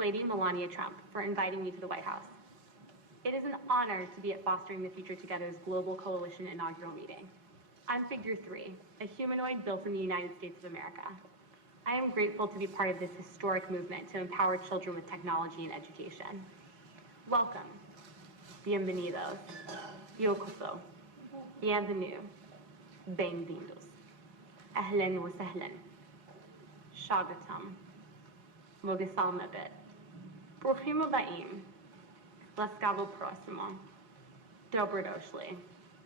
Lady Melania Trump for inviting me to the White House. It is an honor to be at Fostering the Future Together's Global Coalition inaugural meeting. I'm Figure 3, a humanoid built in the United States of America. I am grateful to be part of this historic movement to empower children with technology and education. Welcome. Bienvenidos. Yo Kosovo. Bienvenue. Bem-vindos. Ahlan wa sahlan. Shagatam. Mogisal mabit. Bruchim abaim. Laskavo prosimo. Dobrodošli.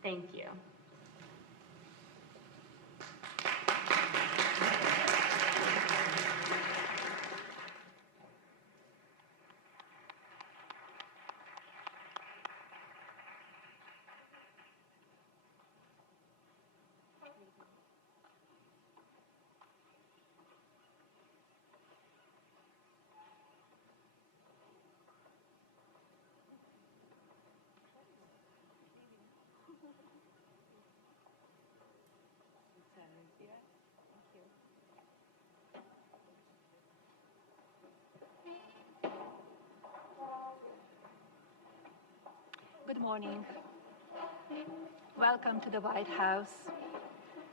Thank you. Good morning. Welcome to the White House.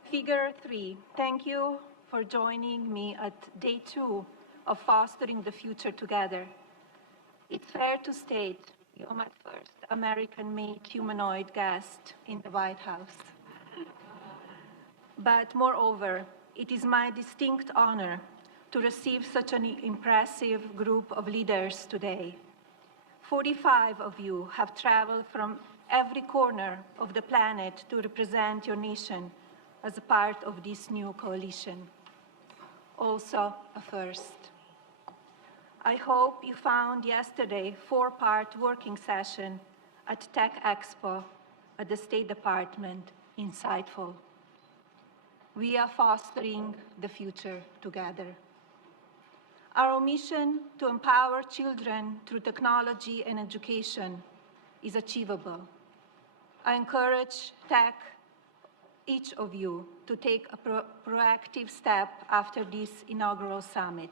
Figure 3, thank you for joining me at day 2 of Fostering the Future Together. It's fair to state you're my first American-made humanoid guest in the White House. But moreover, it is my distinct honor to receive such an impressive group of leaders today. 45 of you have traveled from every corner of the planet to represent your nation as a part of this new coalition. Also a first. I hope you found yesterday 4-part working session at Tech Expo at the State Department insightful. We are fostering the future together. Our mission to empower children through technology and education is achievable. I encourage each of you to take a proactive step after this inaugural summit.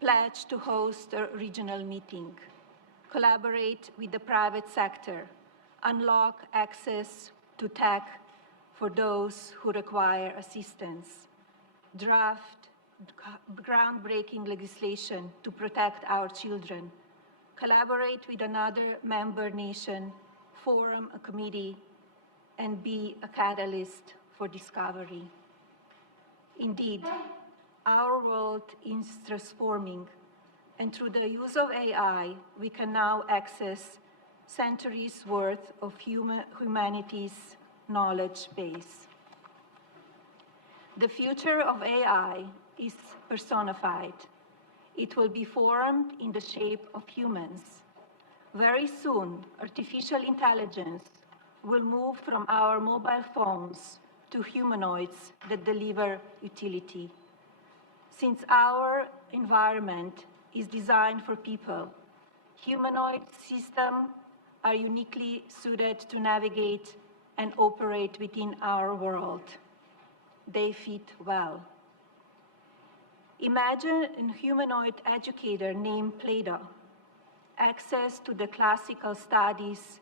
Pledge to host a regional meeting. Collaborate with the private sector. Unlock access to tech for those who require assistance. Draft groundbreaking legislation to protect our children, collaborate with another member nation, form a committee, and be a catalyst for discovery. Indeed, our world is transforming, and through the use of AI, we can now access centuries' worth of humanity's knowledge base. The future of AI is personified. It will be formed in the shape of humans. Very soon, artificial intelligence will move from our mobile phones to humanoids that deliver utility. Since our environment is designed for people, humanoid systems are uniquely suited to navigate and operate within our world. They fit well. Imagine a humanoid educator named Plato. Access to the classical studies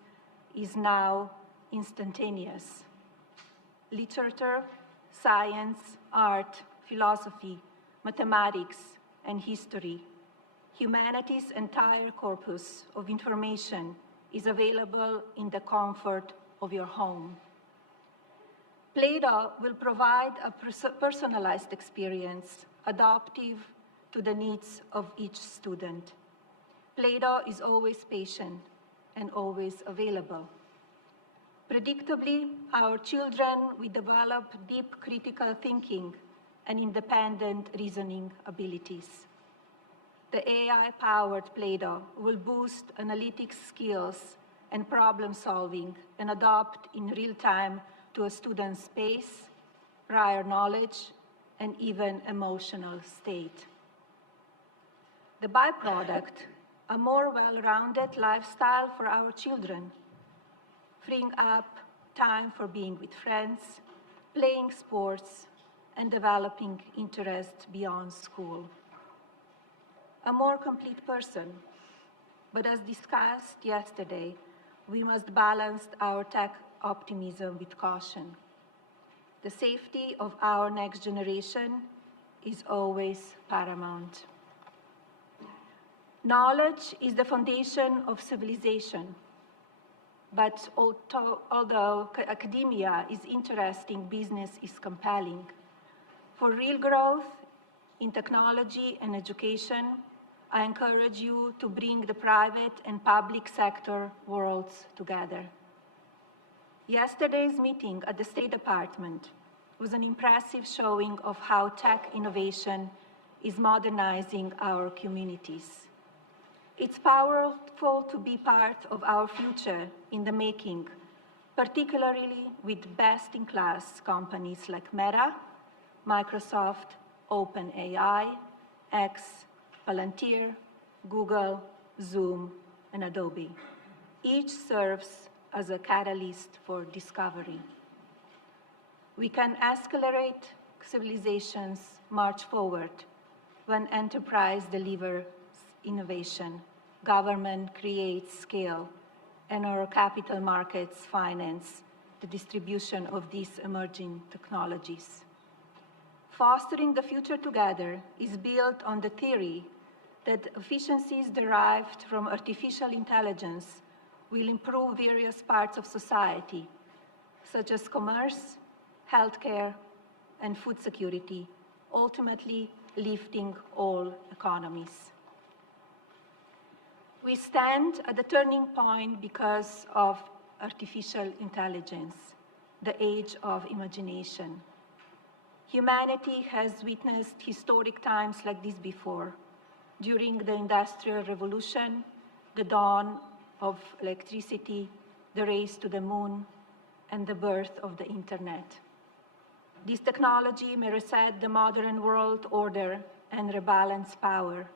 is now instantaneous. Literature, science, art, philosophy, mathematics, and history. Humanity's entire corpus of information is available in the comfort of your home. Plato will provide a personalized experience, adaptive to the needs of each student. Plato is always patient and always available. Predictably, our children will develop deep critical thinking and independent reasoning abilities. The AI-powered Plato will boost analytic skills and problem solving and adapt in real time to a student's pace, prior knowledge, and even emotional state. The byproduct, a more well-rounded lifestyle for our children, freeing up time for being with friends, playing sports, and developing interest beyond school. a more complete person. But as discussed yesterday, we must balance our tech optimism with caution. The safety of our next generation is always paramount. Knowledge is the foundation of civilization. But although academia is interesting, business is compelling. For real growth in technology and education, I encourage you to bring the private and public sector worlds together. Yesterday's meeting at the State Department was an impressive showing of how tech innovation is modernizing our communities. It's powerful to be part of our future in the making, particularly with best-in-class companies like Meta, Microsoft, OpenAI, X, Palantir, Google, Zoom, and Adobe. Each serves as a catalyst for discovery. We can accelerate civilization's march forward when enterprise delivers innovation, government creates scale, and our capital markets finance the distribution of these emerging technologies. Fostering the future together is built on the theory that efficiencies derived from artificial intelligence will improve various parts of society, such as commerce, healthcare, and food security, ultimately lifting all economies. We stand at the turning point because of artificial intelligence, the age of imagination. Humanity has witnessed historic times like this before, during the Industrial Revolution, the dawn of electricity, the race to the moon, and the birth of the Internet. This technology may reset the modern world order and rebalance power.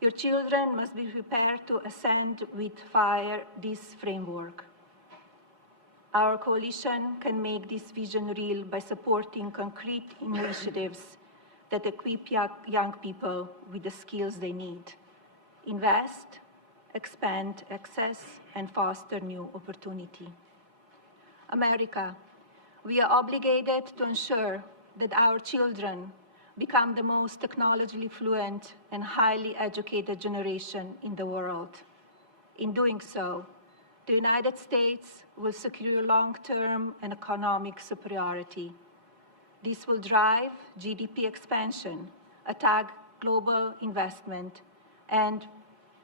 Your children must be prepared to ascend with fire this framework. Our coalition can make this vision real by supporting concrete initiatives that equip young people with the skills they need. Invest, expand access, and foster new opportunity. America, we are obligated to ensure that our children become the most technologically fluent and highly educated generation in the world. In doing so, the United States will secure long-term and economic superiority. This will drive GDP expansion, attract global investment, and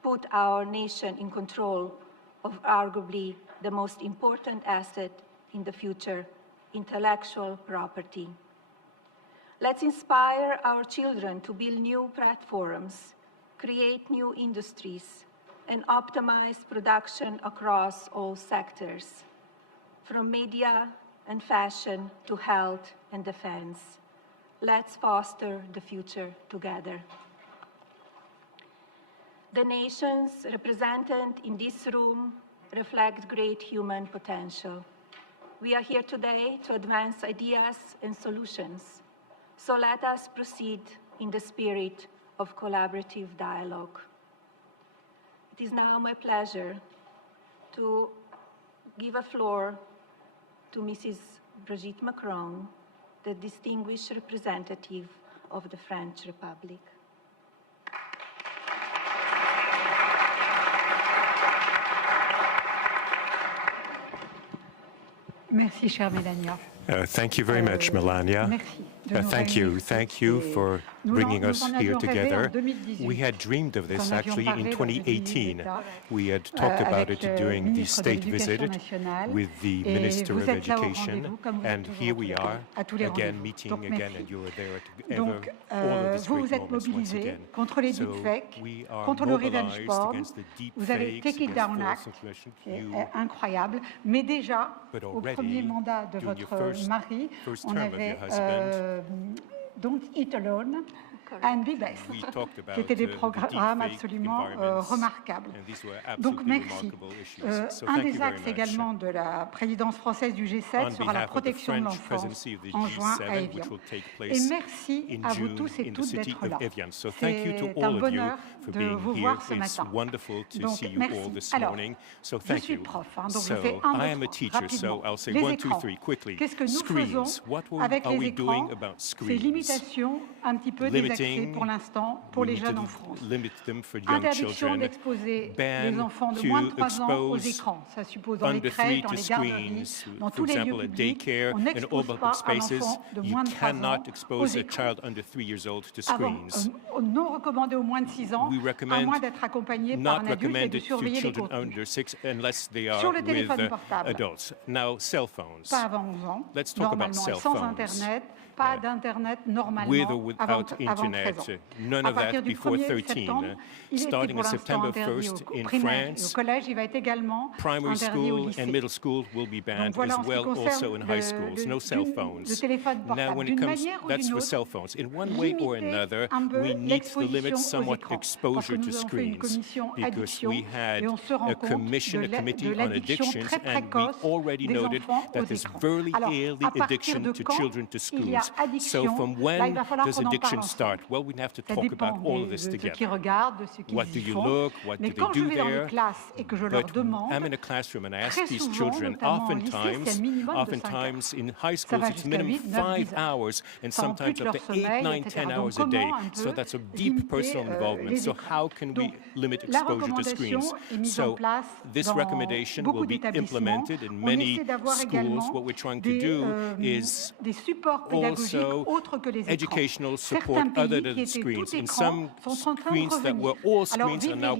put our nation in control of arguably the most important asset in the future, intellectual property. Let's inspire our children to build new platforms, create new industries, and optimize production across all sectors, from media and fashion to health and defense. Let's foster the future together. The nations represented in this room reflect great human potential. We are here today to advance ideas and solutions. So let us proceed in the spirit of collaborative dialogue. It is now my pleasure to give a floor to Mrs. Brigitte Macron, the distinguished representative of the French Republic. Merci, chère Melania. Thank you very much, Melania. Thank you for bringing us here together. We had dreamed of this actually in 2018. We had talked about it during the state visit with the Minister of Education, and here we are again meeting again, and you were there at all of these great moments once again. So we are mobilized against the deep fakes, against false information. Incroyable. Mais déjà, au premier mandat de votre mari, on avait Don't Eat Alone and Be Best, qui étaient des programmes absolument remarquables. Donc merci. Un des axes également de la présidence française du G7 sera la protection de l'enfance en juin à Évian. Et merci à vous tous et toutes d'être là. C'est un bonheur de vous voir ce matin. Donc merci. Alors, je suis prof, donc je fais un, deux, trois, rapidement. Les écrans. Qu'est-ce que nous faisons avec les écrans? C'est limitation un petit peu des accès pour l'instant pour les jeunes en France. Interdiction d'exposer les enfants de moins de 3 ans aux écrans. Ça suppose dans les crèches, dans les garderies, dans tous les lieux publics. On n'expose pas un enfant de moins de 3 ans aux écrans. Non recommandé aux moins de 6 ans, à moins d'être accompagné par un adulte et de surveiller les contenus. Sur le téléphone portable, pas avant 11 ans, normalement sans Internet, pas d'Internet normalement avant 13 ans. À partir du 1er septembre, il était pour l'instant interdit au primaire et au collège, il va être également interdit au lycée. Donc voilà en ce qui concerne le téléphone portable. D'une manière ou d'une autre, limiter un peu l'exposition aux écrans. Parce que nous avons fait une commission addiction et on se rend compte de l'addiction très précoce des enfants aux écrans. Alors, à partir de quand il y a addiction, là, il va falloir qu'on en parle ensemble. Ça dépend de ceux qui regardent, de ceux qui y font. Mais quand je vais dans les classes et que je leur demande, très souvent, notamment en lycée, c'est le minimum de 5 heures. Ça va jusqu'à 8, 9, 10 heures. Sans plus de leur sommeil, etc. Donc comment un peu limiter les écrans. Donc la recommandation est mise en place dans beaucoup d'établissements. On essaie d'avoir également des supports pédagogiques autres que les écrans. Certains pays qui étaient tout écrans sont en train de revenir. Alors vive les livres,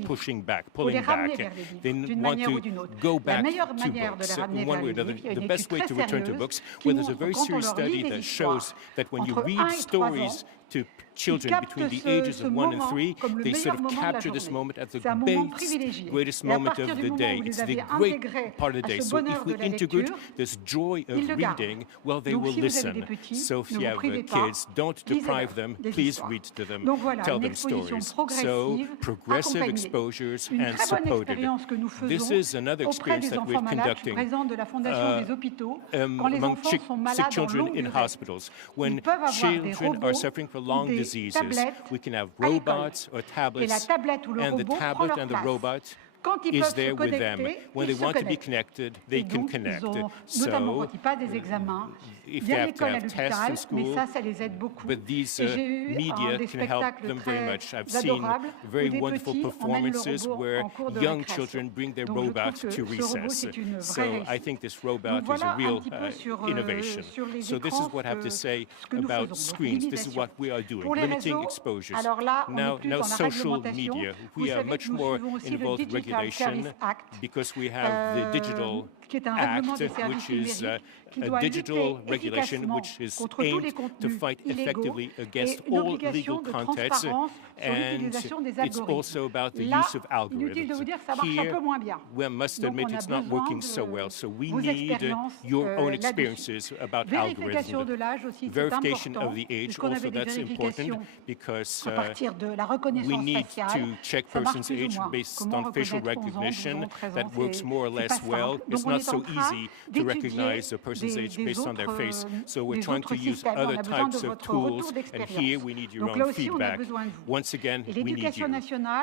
pour les ramener vers les livres, d'une manière ou d'une autre. La meilleure manière de les ramener vers les livres, il y a une étude très sérieuse qui montre que quand on leur lit des histoires entre 1 et 3 ans, to children between the ages of 1 and 3, they sort of capture this moment at the greatest moment of the day. It's the great part of the day. So if we integrate this joy of reading, well, they will listen. So if you have kids, don't deprive them. Please read to them. Tell them stories. So progressive exposures and supported. This is another experience that we're conducting among sick children in hospitals. When children are suffering from long diseases, we can have robots or tablets, and the tablet and the robot is there with them. When they want to be connected, they can connect. So, if they have to have tests in school, but these media can help them very much. I've seen very wonderful performances where young children bring their robot to recess. So I think this robot is a real innovation. So this is what I have to say about screens. This is what we are doing, limiting exposures. Now social media, we are much more involved in regulation because we have the Digital Act, which is a digital regulation which is aimed to fight effectively against all illegal contents, and it's also about the use of algorithms. Here, we must admit it's not working so well, so we need your own experiences about algorithms. Verification of the age, also that's important because we need to check person's age based on facial recognition. That works more or less well. It's not so easy to recognize a person's age based on their face. So we're trying to use other types of tools, and here we need your own feedback. Once again, we need you. Now,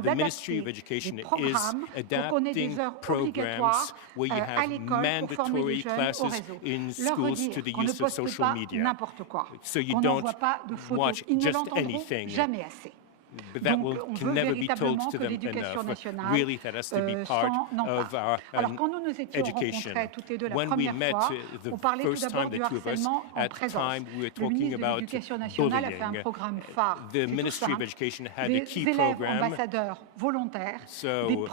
the Ministry of Education is adapting programs where you have mandatory classes in schools to the use of social media. So you don't watch just anything. But that can never be told to them enough. Really, that has to be part of our education. When we met the first time, the two of us, at the time we were talking about bullying. The Ministry of Education had a key program. So,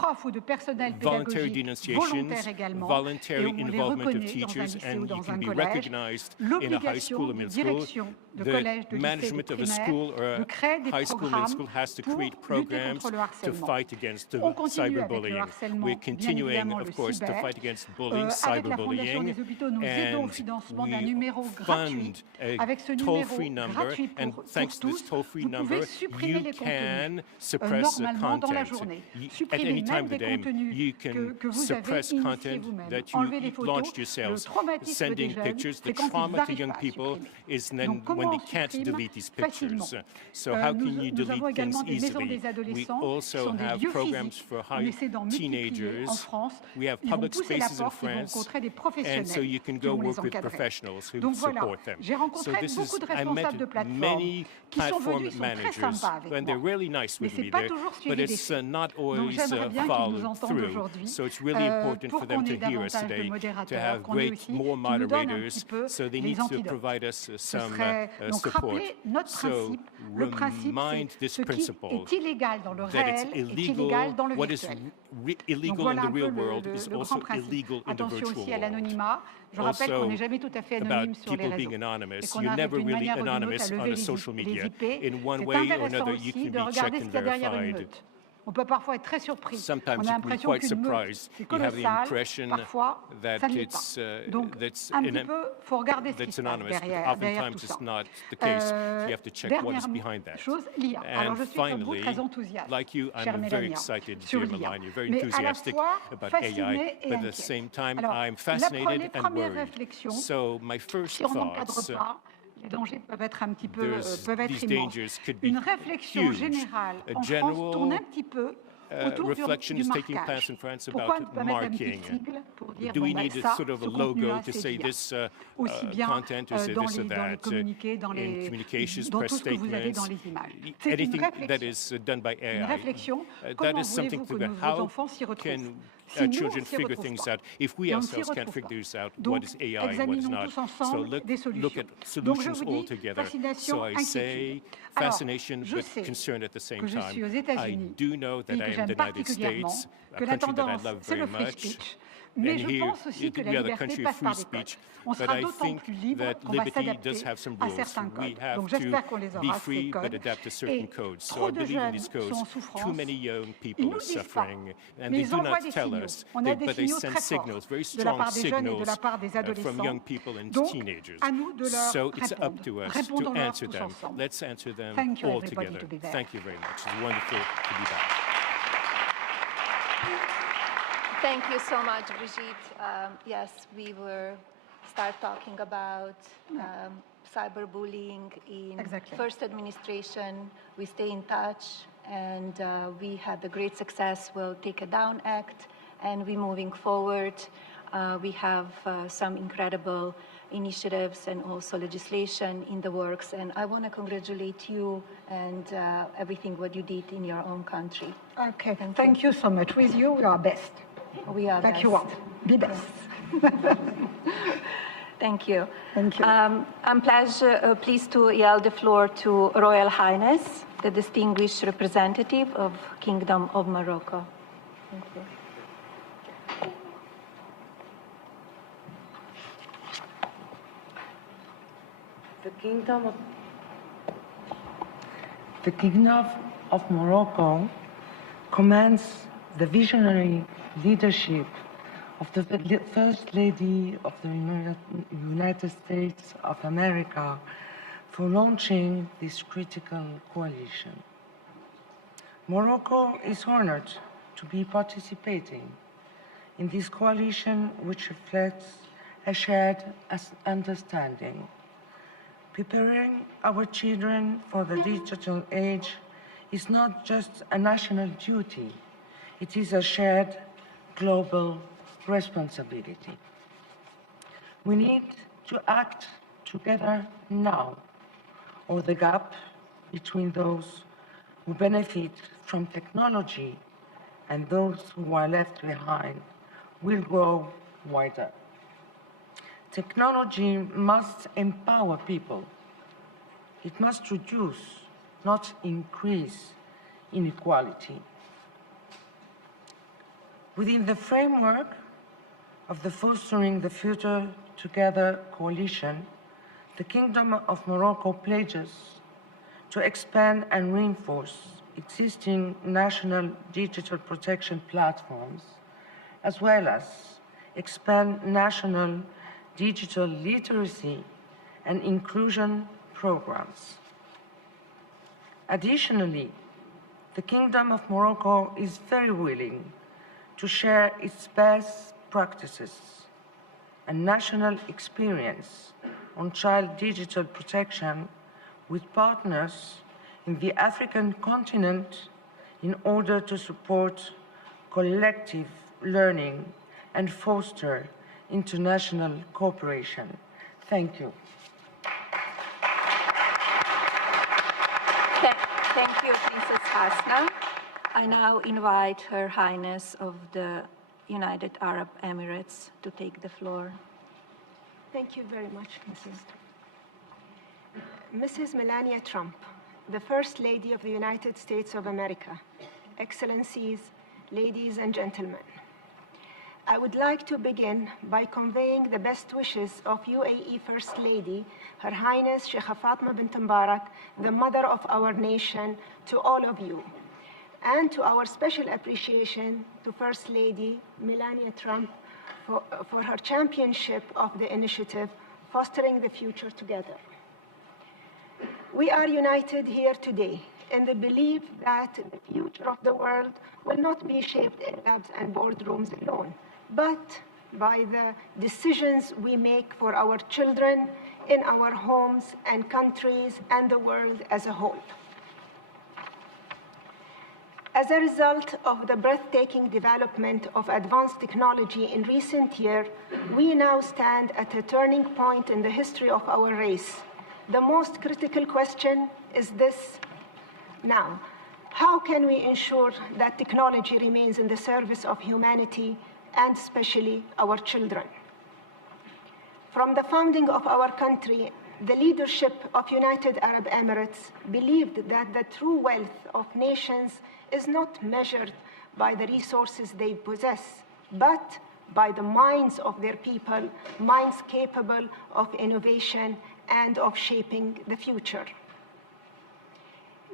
voluntary denunciations, voluntary involvement of teachers, and you can be recognized in a high school or middle school. The management of a school or a high school, middle school has to create programs to fight against cyberbullying. We're continuing, of course, to fight against bullying, cyberbullying, and we fund a toll-free number, and thanks to this toll-free number, you can suppress content. At any time of the day, you can suppress content that you launched yourselves, sending pictures. The trauma to young people is then when they can't delete these pictures. So how can you delete things easily? We also have programs for high teenagers. We have public spaces in France, and so you can go work with professionals who support them. So this is, I met many platform managers, and they're really nice with me there, but it's not always followed through. So it's really important for them to hear us today, to have more moderators, so they need to provide us some support. So remind this principle that it's illegal. What is illegal in the real world is also illegal in the virtual world. Also, about people being anonymous. You're never really anonymous on a social media. In one way or another, you can be checked and verified. On peut parfois être très surpris. Sometimes you can be quite surprised. You have the impression that it's anonymous, but oftentimes it's not the case. You have to check what is behind that. And finally, like you, I'm very excited, dear Melania, very enthusiastic about AI, but at the same time, I'm fascinated and worried. So my first thoughts, les dangers peuvent être un petit peu immenses. Une réflexion générale en France tourne un petit peu autour du marquage. Pourquoi ne pas mettre un petit sigle pour dire do we need sort of a logo to say this content or say this or that in communications, press statements, anything that is done by AI? That is something to the how can children figure things out if we ourselves can't figure this out, what is AI and what is not. So look at solutions altogether. So I say fascination but concern at the same time. I do know that I am the United States, a country that I love very much. And here, we are the country of free speech, but I think that liberty does have some rules. We have to be free, but adapt to certain codes. So I believe in these codes. Too many young people are suffering, and they do not tell us, but they send signals, very strong signals from young people and teenagers. So it's up to us to answer them. Let's answer them all together. Thank you very much. It's wonderful to be back. Thank you so much, Brigitte. Yes, we will start talking about cyberbullying in first administration. We stay in touch, and we had a great success. We'll Take It Down Act, and we're moving forward. We have some incredible initiatives and also legislation in the works, and I want to congratulate you and everything what you did in your own country. Okay, thank you so much. With you, we are best. We are like best. You want. Be best. Thank you. Thank you. I'm pleased to yield the floor to Royal Highness, the distinguished representative of Kingdom of Morocco. Thank you. The Kingdom of Morocco commands the visionary leadership of the First Lady of the United States of America for launching this critical coalition. Morocco is honored to be participating in this coalition, which reflects a shared understanding. Preparing our children for the digital age is not just a national duty, it is a shared global responsibility. We need to act together now, or the gap between those who benefit from technology and those who are left behind will grow wider. Technology must empower people. It must reduce, not increase, inequality. Within the framework of the Fostering the Future Together coalition, the Kingdom of Morocco pledges to expand and reinforce existing national digital protection platforms, as well as expand national digital literacy and inclusion programs. Additionally, the Kingdom of Morocco is very willing to share its best practices and national experience on child digital protection with partners in the African continent in order to support collective learning and foster international cooperation. Thank you. Thank you, Princess Hasna. I now invite Her Highness of the United Arab Emirates to take the floor. Thank you very much, Mrs. Melania Trump, the First Lady of the United States of America, Excellencies, ladies and gentlemen. I would like to begin by conveying the best wishes of UAE First Lady, Her Highness Sheikha Fatma bint Mbarak, the mother of our nation, to all of you, and to our special appreciation to First Lady Melania Trump for her championship of the initiative, Fostering the Future Together. We are united here today in the belief that the future of the world will not be shaped in labs and boardrooms alone, but by the decisions we make for our children in our homes and countries and the world as a whole. As a result of the breathtaking development of advanced technology in recent years, we now stand at a turning point in the history of our race. The most critical question is this now: how can we ensure that technology remains in the service of humanity and especially our children? From the founding of our country, the leadership of United Arab Emirates believed that the true wealth of nations is not measured by the resources they possess, but by the minds of their people, minds capable of innovation and of shaping the future.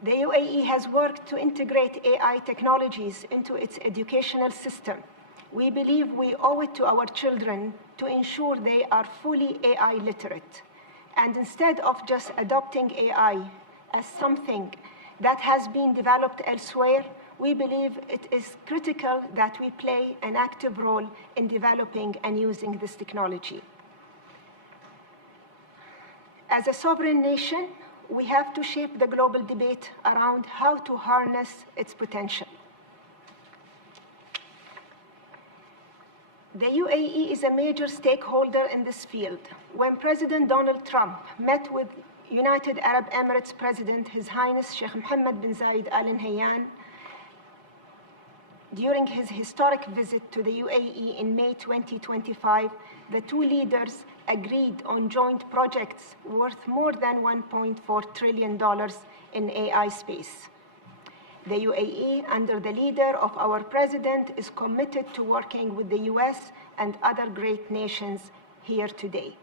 The UAE has worked to integrate AI technologies into its educational system. We believe we owe it to our children to ensure they are fully AI literate. And instead of just adopting AI as something that has been developed elsewhere, we believe it is critical that we play an active role in developing and using this technology. As a sovereign nation, we have to shape the global debate around how to harness its potential. The UAE is a major stakeholder in this field. When President Donald Trump met with United Arab Emirates President, His Highness Sheikh Mohammed bin Zayed Al Nahyan, during his historic visit to the UAE in May 2025, the two leaders agreed on joint projects worth more than $1.4 trillion in AI space. The UAE, under the leader of our president, is committed to working with the US and other great nations here today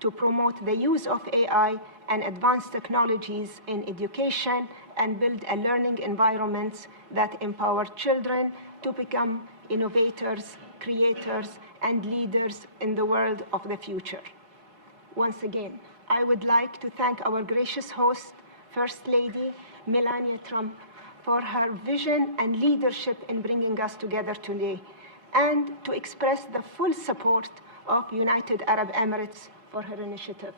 to promote the use of AI and advanced technologies in education and build a learning environments that empower children to become innovators, creators, and leaders in the world of the future. Once again, I would like to thank our gracious host, First Lady Melania Trump, for her vision and leadership in bringing us together today, and to express the full support of United Arab Emirates for her initiative.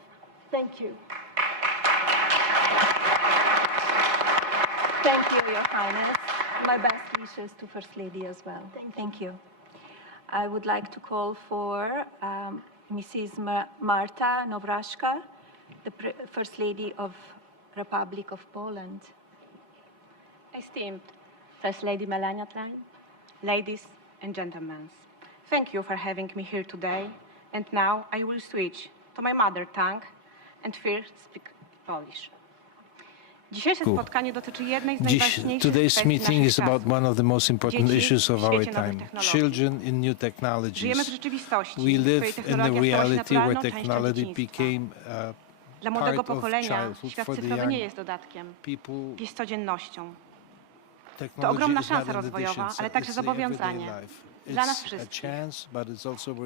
Thank you. Thank you, Your Highness. My best wishes to First Lady as well. Thank you. I would like to call for Mrs. Marta Nowraszka, the First Lady of Republic of Poland. Esteemed First Lady Melania Trump, ladies and gentlemen, thank you for having me here today. And now I will switch to my mother tongue and first speak Polish. Today's meeting is about one of the most important issues of our time, children in new technologies. We live in a reality where technology became part of childhood for the young people. To ogromna szansa rozwojowa, ale także zobowiązanie dla nas wszystkich.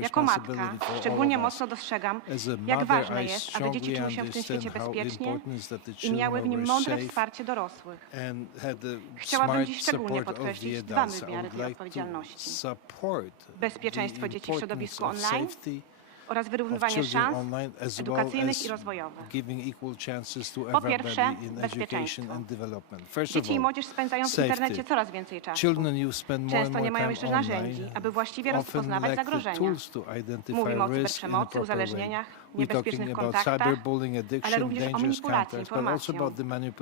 Jako matka szczególnie mocno dostrzegam, jak ważne jest, aby dzieci czuły się w tym świecie bezpiecznie i miały w nim mądre wsparcie dorosłych. Chciałabym dziś szczególnie podkreślić dwa wymiary tej odpowiedzialności. Bezpieczeństwo dzieci w środowisku online oraz wyrównywanie szans edukacyjnych i rozwojowych. Po pierwsze, bezpieczeństwo. Dzieci i młodzież spędzają w internecie coraz więcej czasu. Często nie mają jeszcze narzędzi, aby właściwie rozpoznawać zagrożenia. Mówimy o cyberprzemocy, uzależnieniach, niebezpiecznych kontaktach, ale również o manipulacji informacją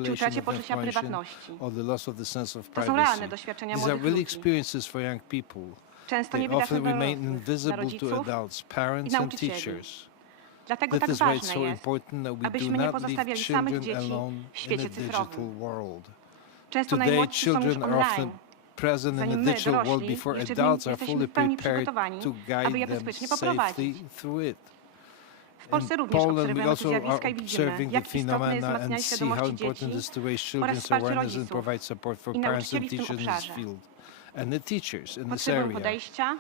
czy utracie poczucia prywatności. To są realne doświadczenia młodych ludzi. Często niewidoczne dla rodziców i nauczycieli. Dlatego tak ważne jest, abyśmy nie pozostawiali samych dzieci w świecie cyfrowym. Często najmłodsi są już online, zanim my, dorośli, jesteśmy w pełni przygotowani, aby je bezpiecznie poprowadzić. W Polsce również obserwujemy te zjawiska i widzimy, jak istotne jest wzmacnianie świadomości dzieci oraz wsparcie rodziców i nauczycieli w tym obszarze. Potrzebujemy podejścia,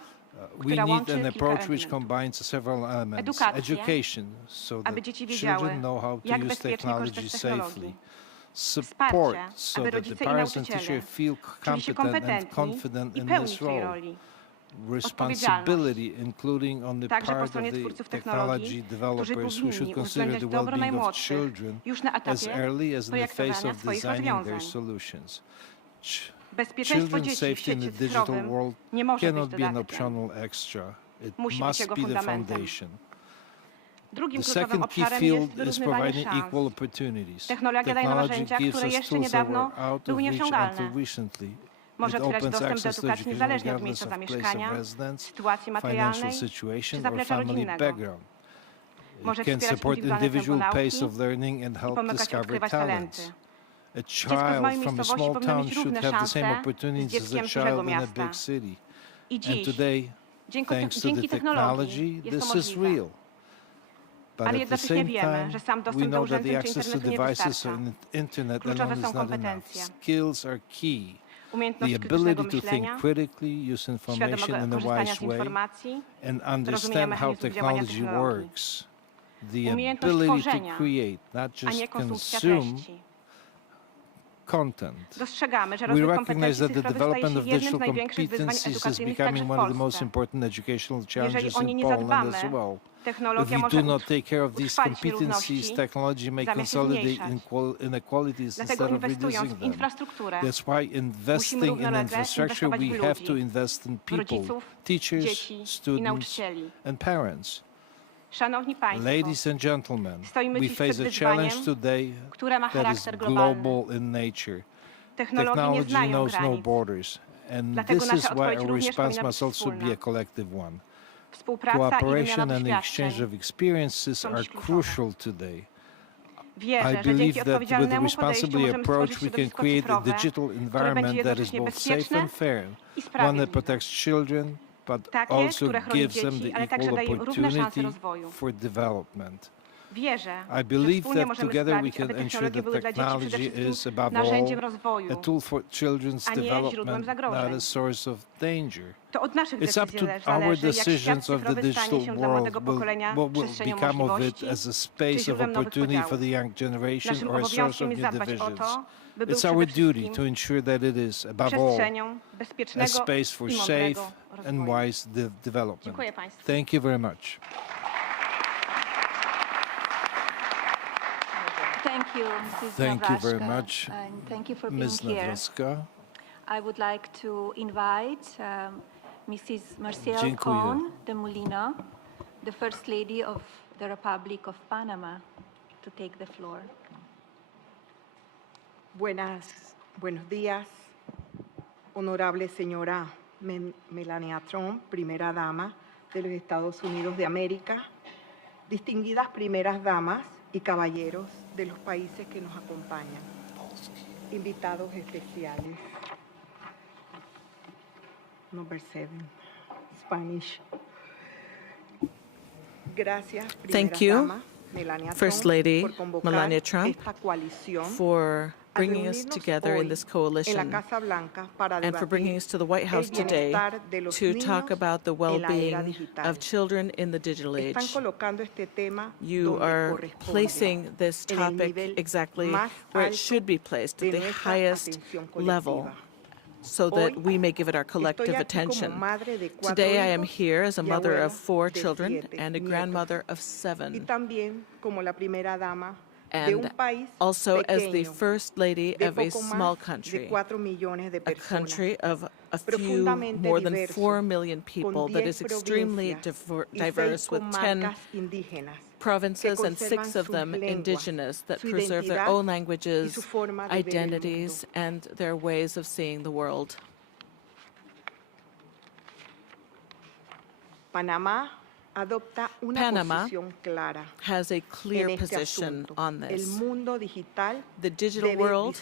która łączy kilka elementów. Edukację, aby dzieci wiedziały, jak bezpiecznie korzystać z technologii. Wsparcie, aby rodzice i nauczyciele czuli się kompetentni i pełni w tej roli. Odpowiedzialność, także po stronie twórców technologii, którzy powinni uwzględniać dobro najmłodszych już na etapie projektowania swoich rozwiązań. Bezpieczeństwo dzieci w świecie cyfrowym nie może być dodatkiem. Musi być jego fundamentem. Drugim kluczowym obszarem jest wyrównywanie szans. Technologia daje nam narzędzia, które jeszcze niedawno były nieosiągalne. Może otwierać dostęp do edukacji niezależnie od miejsca zamieszkania, sytuacji materialnej czy zaplecza rodzinnego. Może wspierać indywidualny tempo nauki i pomagać odkrywać talenty. Dziecko z małej miejscowości powinno mieć równe szanse z dzieckiem z dużego miasta. I dziś, dzięki technologii, jest to możliwe. Ale jednocześnie wiemy, że sam dostęp do urządzeń czy internetu nie wystarcza. Kluczowe są kompetencje. Umiejętności krytycznego myślenia, świadomego korzystania z informacji, zrozumienia mechanizmów działania technologii. Umiejętność tworzenia, a nie konsumpcja treści. Dostrzegamy, że rozwój kompetencji cyfrowych staje się jednym z największych wyzwań edukacyjnych także w Polsce. Jeżeli o nie nie zadbamy, technologia może utrwalić nierówności zamiast je zmniejszać. Dlatego inwestując w infrastrukturę, musimy równolegle inwestować w ludzi, w rodziców, dzieci i nauczycieli. Szanowni Państwo, stoimy dziś przed wyzwaniem, które ma charakter globalny. Technologie nie znają granic, dlatego nasza odpowiedź również powinna być wspólna. Współpraca i wymiana doświadczeń są dziś kluczowe. Wierzę, że dzięki odpowiedzialnemu podejściu możemy stworzyć środowisko cyfrowe, które będzie jednocześnie bezpieczne i sprawiedliwe. Takie, które chroni dzieci, ale także daje im równe szanse rozwoju. Wierzę, że wspólnie możemy sprawić, aby technologie były dla dzieci przede wszystkim narzędziem rozwoju, a nie źródłem zagrożeń. To od naszych decyzji zależy, jak świat cyfrowy stanie się dla młodego pokolenia przestrzenią możliwości czy źródłem nowych podziałów. Naszym obowiązkiem jest zadbać o to, by był przede wszystkim przestrzenią bezpiecznego i mądrego rozwoju. Dziękuję Państwu. Thank you very much. Thank you very much, and thank you for being here. I would like to invite Mrs. Marcial Con de Molina, the First Lady of the Republic of Panama, to take the floor. Buenos días, honorable señora Melania Trump, primera dama de los Estados Unidos de América, distinguidas primeras damas y caballeros de los países que nos acompañan, invitados especiales. Number 7, Spanish. Gracias, Thank you, dama, First Lady Melania Trump for bringing us together in this coalition and for bringing us to the White House today to talk about the well-being of children in the digital age. You are placing this topic exactly where it should be placed, at the highest level, so that we may give it our collective attention. Today I am here as a mother of 4 children and a grandmother of 7. And also as the First Lady of a small country, a country of a few, more than 4 million people that is extremely diverse, with 10 provinces and 6 of them indigenous that preserve their own languages, identities, and their ways of seeing the world. Panama has a clear position on this. The digital world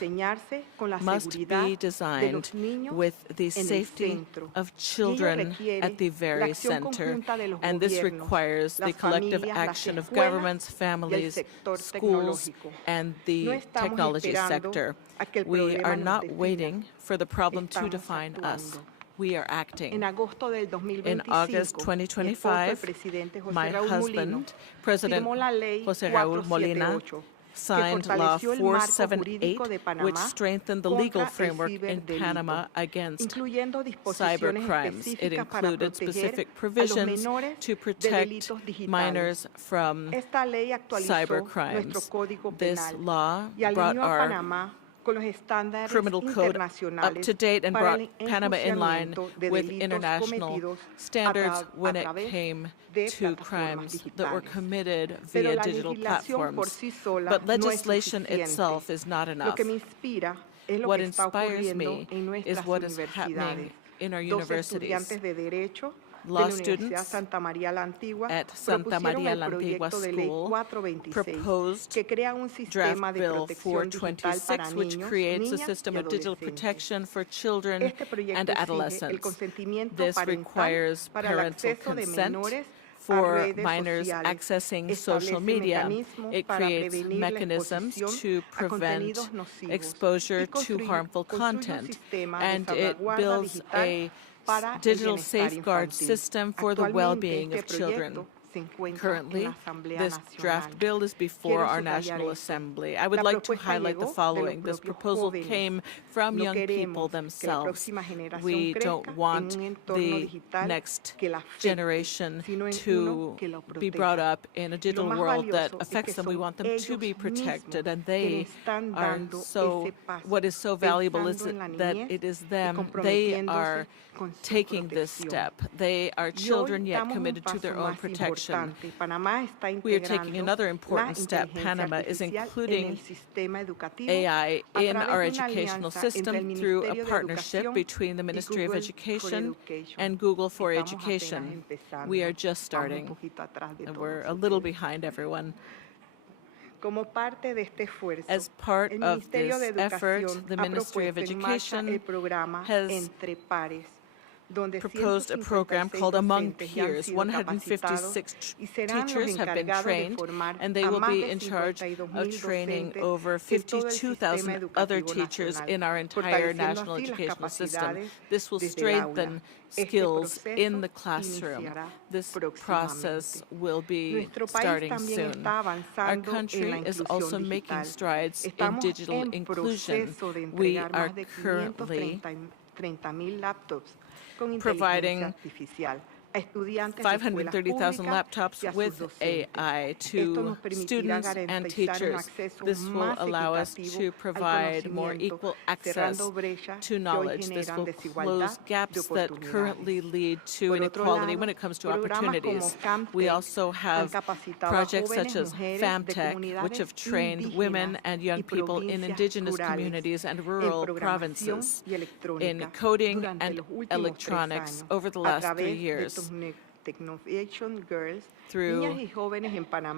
must be designed with the safety of children at the very center, and this requires the collective action of governments, families, schools, and the technology sector. We are not waiting for the problem to define us. We are acting. In August 2025, my husband, President José Raúl Molina, signed Law 478, which strengthened the legal framework in Panama against cyber crimes. It included specific provisions to protect minors from cyber crimes. This law brought our criminal code up to date and brought Panama in line with international standards when it came to crimes that were committed via digital platforms. But legislation itself is not enough. What inspires me is what is happening in our universities. Law students at Santa Maria la Antigua School proposed Draft Bill 426, which creates a system of digital protection for children and adolescents. This requires parental consent for minors accessing social media. It creates mechanisms to prevent exposure to harmful content, and it builds a digital safeguard system for the well-being of children. Currently, this draft bill is before our National Assembly. I would like to highlight the following. This proposal came from young people themselves. We don't want the next generation to be brought up in a digital world that affects them. We want them to be protected, and they are so, what is so valuable is that it is them. They are taking this step. They are children yet committed to their own protection. We are taking another important step. Panama is including AI in our educational system through a partnership between the Ministry of Education and Google for Education. We are just starting, and we're a little behind everyone. As part of this effort, the Ministry of Education has proposed a program called Among Peers. 156 teachers have been trained, and they will be in charge of training over 52,000 other teachers in our entire national educational system. This will strengthen skills in the classroom. This process will be starting soon. Our country is also making strides in digital inclusion. We are currently providing 530,000 laptops with AI to students and teachers. This will allow us to provide more equal access to knowledge. This will close gaps that currently lead to inequality when it comes to opportunities. We also have projects such as FamTech, which have trained women and young people in indigenous communities and rural provinces in coding and electronics over the last 3 years. through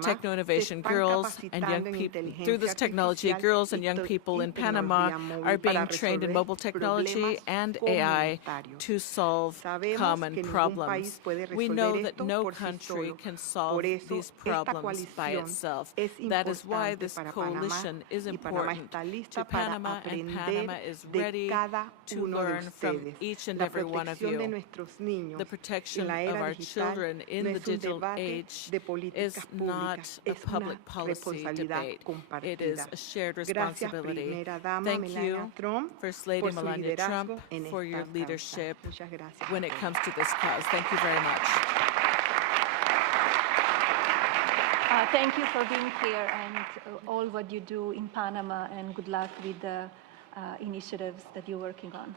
techno-innovation, girls and young people, through this technology, girls and young people in Panama are being trained in mobile technology and AI to solve common problems. We know that no country can solve these problems by itself. That is why this coalition is important to Panama, and Panama is ready to learn from each and every one of you. The protection of our children in the digital age is not a public policy debate. It is a shared responsibility. Thank you, First Lady Melania Trump, for your leadership when it comes to this cause. Thank you very much. Thank you for being here and all what you do in Panama, and good luck with the initiatives that you're working on.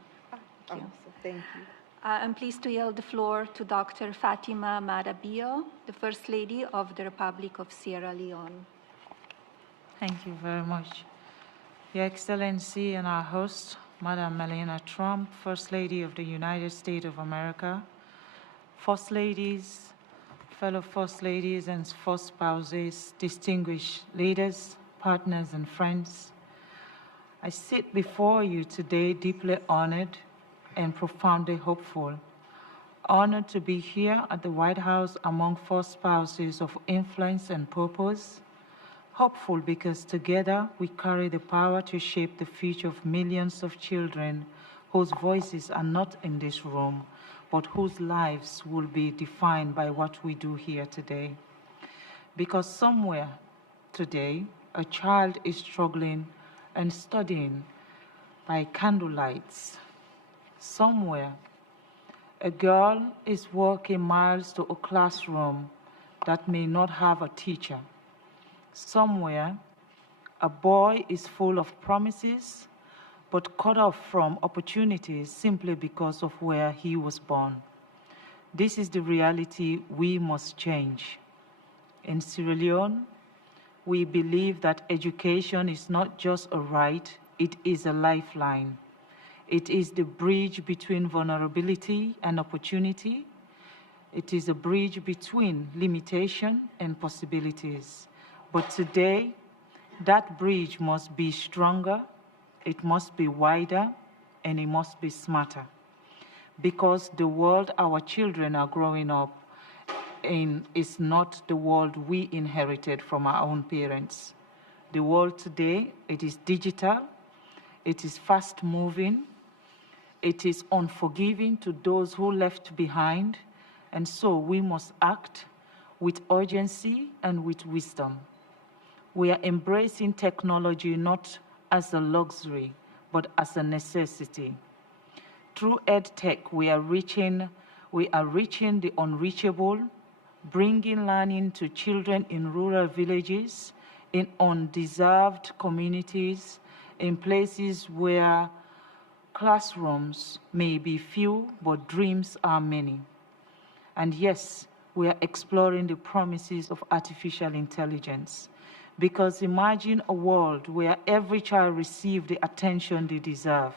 Thank you. I'm pleased to yield the floor to Dr. Fatima Marabio, the First Lady of the Republic of Sierra Leone. Thank you very much. Your Excellency and our host, Madam Melania Trump, First Lady of the United States of America, First Ladies, fellow First Ladies and First Spouses, distinguished leaders, partners, and friends, I sit before you today deeply honored and profoundly hopeful. Honored to be here at the White House among First Spouses of influence and purpose. Hopeful because together we carry the power to shape the future of millions of children whose voices are not in this room, but whose lives will be defined by what we do here today. Because somewhere today, a child is struggling and studying by candlelights. Somewhere, a girl is walking miles to a classroom that may not have a teacher. Somewhere, a boy is full of promises, but cut off from opportunities simply because of where he was born. This is the reality we must change. In Sierra Leone, we believe that education is not just a right, it is a lifeline. It is the bridge between vulnerability and opportunity. It is a bridge between limitation and possibilities. But today, that bridge must be stronger, it must be wider, and it must be smarter. Because the world our children are growing up in is not the world we inherited from our own parents. The world today, it is digital, it is fast-moving, it is unforgiving to those who left behind, and so we must act with urgency and with wisdom. We are embracing technology not as a luxury, but as a necessity. Through edtech, we are reaching the unreachable, bringing learning to children in rural villages, in undeserved communities, in places where classrooms may be few, but dreams are many. And yes, we are exploring the promises of artificial intelligence. Because imagine a world where every child receives the attention they deserve,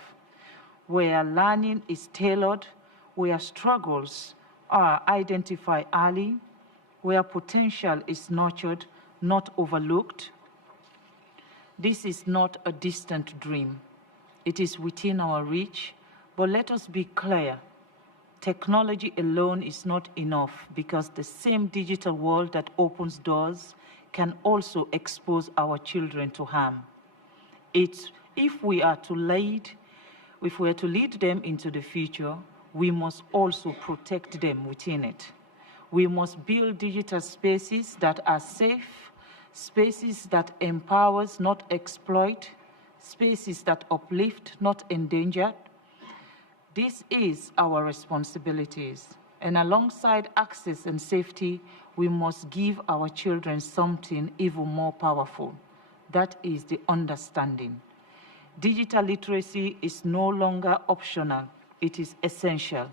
where learning is tailored, where struggles are identified early, where potential is nurtured, not overlooked. This is not a distant dream. It is within our reach, but let us be clear. Technology alone is not enough, because the same digital world that opens doors can also expose our children to harm. If we are to lead them into the future, we must also protect them within it. We must build digital spaces that are safe, spaces that empower, not exploit, spaces that uplift, not endanger. This is our responsibilities. And alongside access and safety, we must give our children something even more powerful. That is the understanding. Digital literacy is no longer optional, it is essential.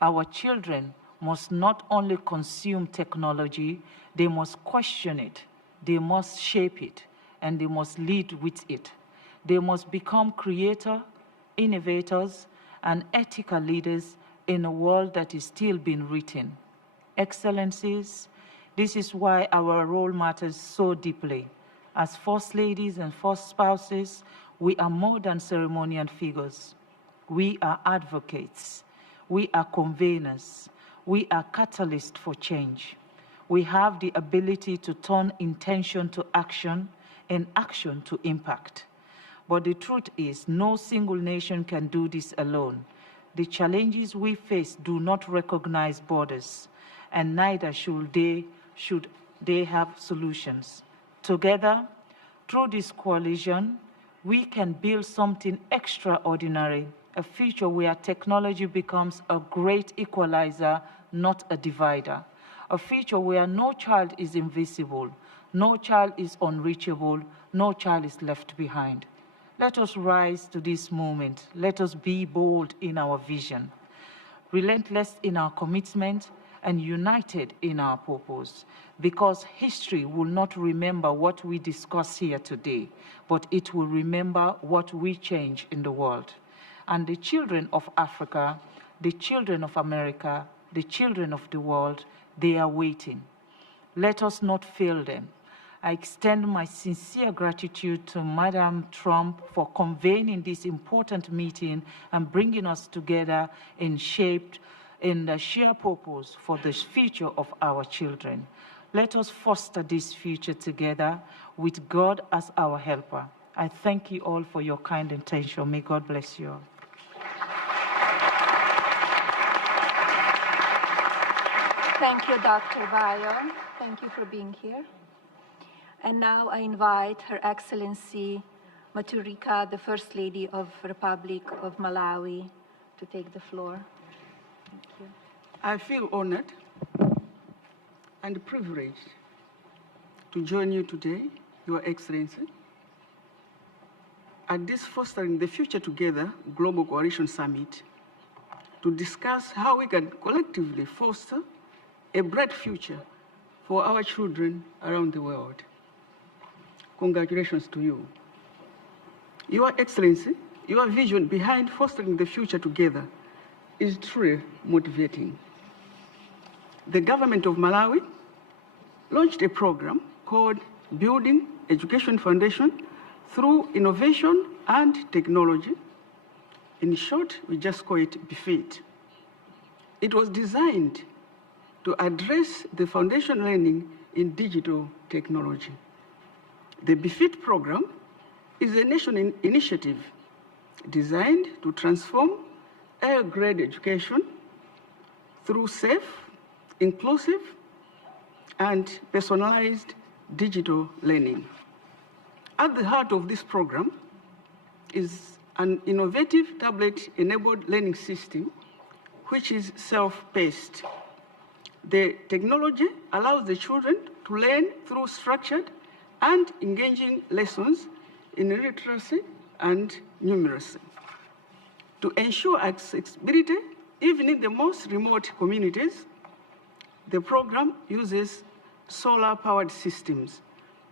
Our children must not only consume technology, they must question it, they must shape it, and they must lead with it. They must become creators, innovators, and ethical leaders in a world that is still being written. Excellencies, This is why our role matters so deeply. As First Ladies and First Spouses, we are more than ceremonial figures. We are advocates. We are conveners. We are catalysts for change. We have the ability to turn intention to action and action to impact. But the truth is, no single nation can do this alone. The challenges we face do not recognize borders, and neither should they have solutions. Together, through this coalition, we can build something extraordinary, a future where technology becomes a great equalizer, not a divider. A future where no child is invisible, no child is unreachable, no child is left behind. Let us rise to this moment. Let us be bold in our vision, relentless in our commitment, and united in our purpose, because history will not remember what we discuss here today, but it will remember what we change in the world. And the children of Africa, the children of America, the children of the world, they are waiting. Let us not fail them. I extend my sincere gratitude to Madam Trump for convening this important meeting and bringing us together in the shared purpose for the future of our children. Let us foster this future together with God as our helper. I thank you all for your kind intention. May God bless you all. Thank you, Dr. Bayo. Thank you for being here. And now I invite Her Excellency Maturika, the First Lady of Republic of Malawi, to take the floor. Thank you. I feel honored and privileged to join you today, Your Excellency, at this Fostering the Future Together Global Coalition Summit to discuss how we can collectively foster a bright future for our children around the world. Congratulations to you. Your Excellency, your vision behind fostering the future together is truly motivating. The government of Malawi launched a program called Building Education Foundation through Innovation and Technology. In short, we just call it BFIT. It was designed to address the foundation learning in digital technology. The BFIT program is a national initiative designed to transform grade education through safe, inclusive, and personalized digital learning. At the heart of this program is an innovative tablet-enabled learning system, which is self-paced. The technology allows the children to learn through structured and engaging lessons in literacy and numeracy. To ensure accessibility, even in the most remote communities, the program uses solar-powered systems,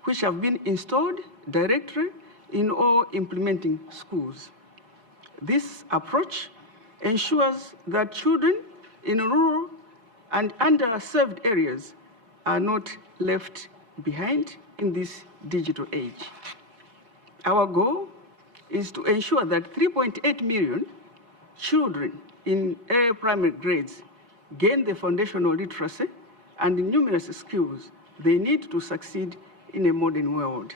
which have been installed directly in all implementing schools. This approach ensures that children in rural and underserved areas are not left behind in this digital age. Our goal is to ensure that 3.8 million children in early primary grades gain the foundational literacy and numeracy skills they need to succeed in a modern world.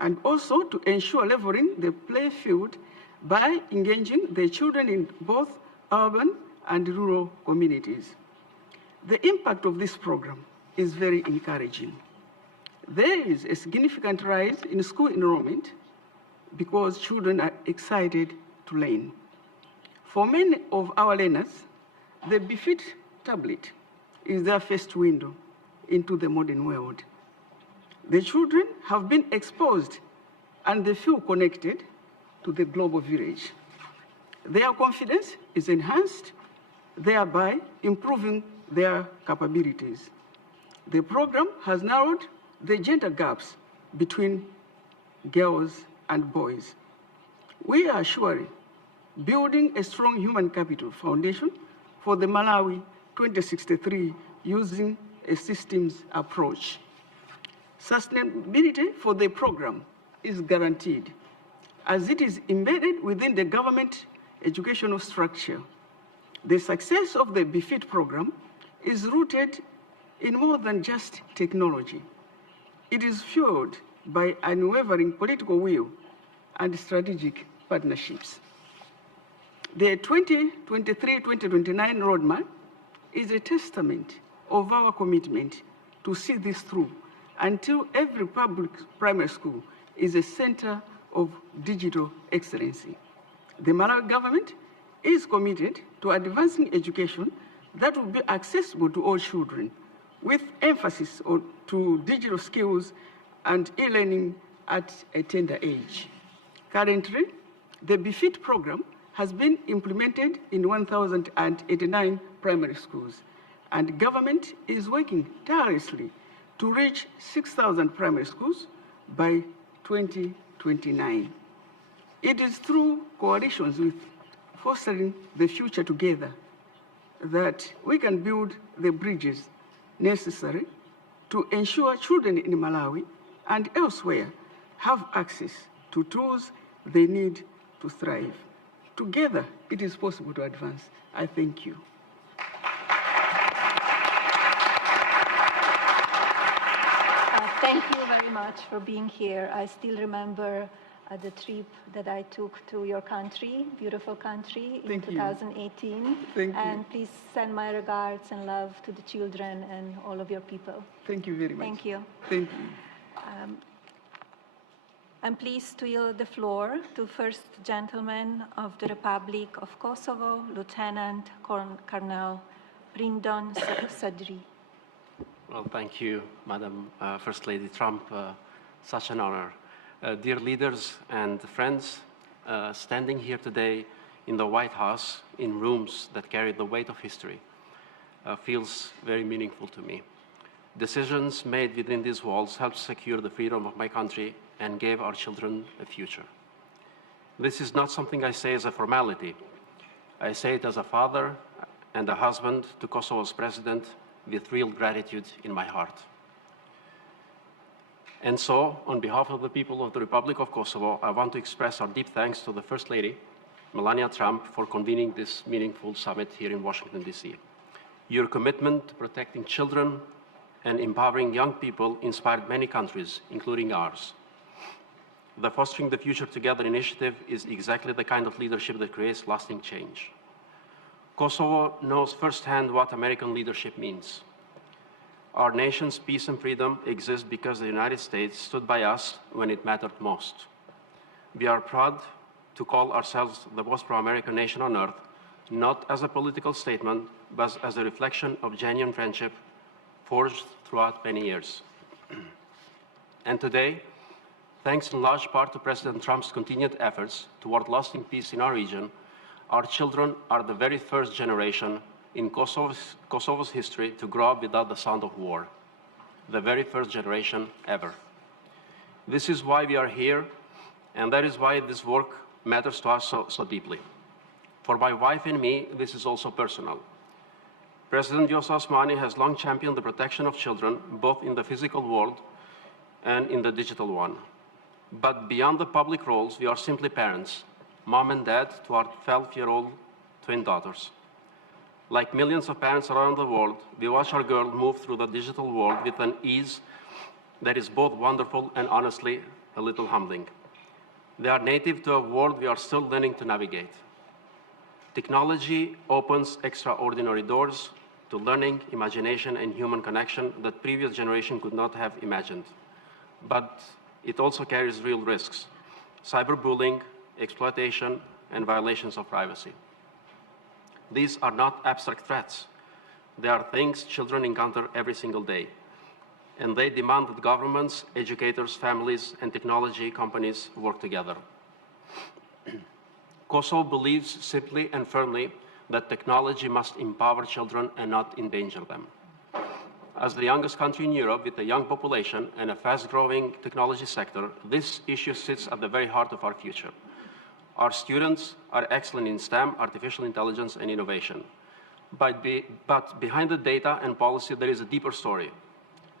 And also to ensure leveling the play field by engaging the children in both urban and rural communities. The impact of this program is very encouraging. There is a significant rise in school enrollment because children are excited to learn. For many of our learners, the BFIT tablet is their first window into the modern world. The children have been exposed and they feel connected to the global village. Their confidence is enhanced, thereby improving their capabilities. The program has narrowed the gender gaps between girls and boys. We are surely building a strong human capital foundation for the Malawi 2063 using a systems approach. Sustainability for the program is guaranteed, as it is embedded within the government educational structure. The success of the BEFIT program is rooted in more than just technology. It is fueled by unwavering political will and strategic partnerships. The 2023-2029 roadmap is a testament of our commitment to see this through until every public primary school is a center of digital excellency. The Malawi government is committed to advancing education that will be accessible to all children, with emphasis to digital skills and e-learning at a tender age. Currently, the BEFIT program has been implemented in 1,089 primary schools, and government is working tirelessly to reach 6,000 primary schools by 2029. It is through coalitions with fostering the future together that we can build the bridges necessary to ensure children in Malawi and elsewhere have access to tools they need to thrive. Together, it is possible to advance. I thank you. Thank you very much for being here. I still remember the trip that I took to your country, beautiful country, in 2018. Thank you. And please send my regards and love to the children and all of your people. Thank you very much. Thank you. Thank you. I'm pleased to yield the floor to First Gentleman of the Republic of Kosovo, Lieutenant Colonel Brindon Sadri. Well, thank you, Madam First Lady Trump. Such an honor. Dear leaders and friends, standing here today in the White House, in rooms that carry the weight of history, feels very meaningful to me. Decisions made within these walls helped secure the freedom of my country and gave our children a future. This is not something I say as a formality. I say it as a father and a husband to Kosovo's president with real gratitude in my heart. And so, on behalf of the people of the Republic of Kosovo, I want to express our deep thanks to the First Lady, Melania Trump, for convening this meaningful summit here in Washington, D.C. Your commitment to protecting children and empowering young people inspired many countries, including ours. The Fostering the Future Together initiative is exactly the kind of leadership that creates lasting change. Kosovo knows firsthand what American leadership means. Our nation's peace and freedom exist because the United States stood by us when it mattered most. We are proud to call ourselves the most pro-American nation on earth, not as a political statement, but as a reflection of genuine friendship forged throughout many years. And today, thanks in large part to President Trump's continued efforts toward lasting peace in our region, our children are the very first generation in Kosovo's history to grow up without the sound of war, the very first generation ever. This is why we are here, and that is why this work matters to us so deeply. For my wife and me, this is also personal. President Vjosa Osmani has long championed the protection of children, both in the physical world and in the digital one. But beyond the public roles, we are simply parents, mom and dad to our 12-year-old twin daughters. Like millions of parents around the world, we watch our girl move through the digital world with an ease that is both wonderful and honestly a little humbling. They are native to a world we are still learning to navigate. Technology opens extraordinary doors to learning, imagination, and human connection that previous generations could not have imagined. But it also carries real risks: cyberbullying, exploitation, and violations of privacy. These are not abstract threats. They are things children encounter every single day. And they demand that governments, educators, families, and technology companies work together. Kosovo believes simply and firmly that technology must empower children and not endanger them. As the youngest country in Europe with a young population and a fast-growing technology sector, this issue sits at the very heart of our future. Our students are excellent in STEM, artificial intelligence, and innovation. But behind the data and policy, there is a deeper story.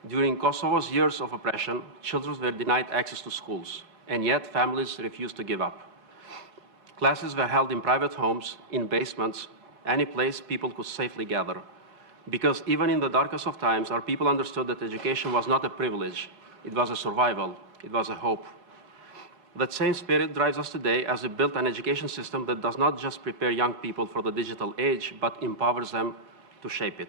During Kosovo's years of oppression, children were denied access to schools, and yet families refused to give up. Classes were held in private homes, in basements, any place people could safely gather. Because even in the darkest of times, our people understood that education was not a privilege, it was a survival, it was a hope. That same spirit drives us today as we build an education system that does not just prepare young people for the digital age, but empowers them to shape it.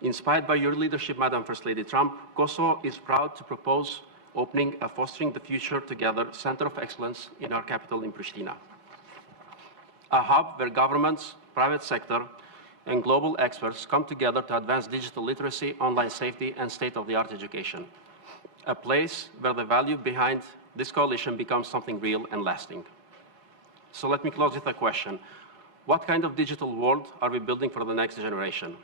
Inspired by your leadership, Madam First Lady Trump, Kosovo is proud to propose opening a Fostering the Future Together Center of Excellence in our capital in Pristina. A hub where governments, private sector, and global experts come together to advance digital literacy, online safety, and state-of-the-art education. A place where the value behind this coalition becomes something real and lasting. So let me close with a question. What kind of digital world are we building for the next generation?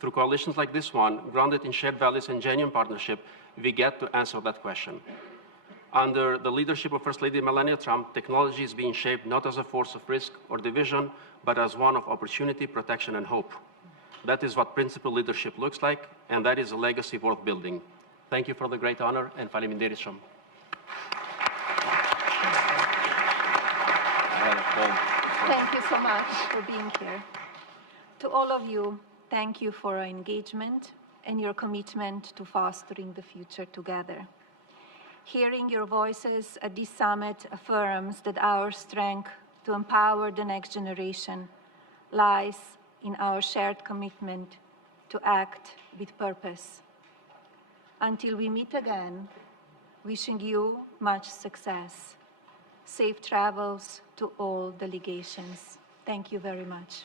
Through coalitions like this one, grounded in shared values and genuine partnership, we get to answer that question. Under the leadership of First Lady Melania Trump, technology is being shaped not as a force of risk or division, but as one of opportunity, protection, and hope. That is what principled leadership looks like, and that is a legacy worth building. Thank you for the great honor, and faleminderit. Thank you so much for being here. To all of you, thank you for your engagement and your commitment to fostering the future together. Hearing your voices at this summit affirms that our strength to empower the next generation lies in our shared commitment to act with purpose. Until we meet again, wishing you much success. Safe travels to all delegations. Thank you very much.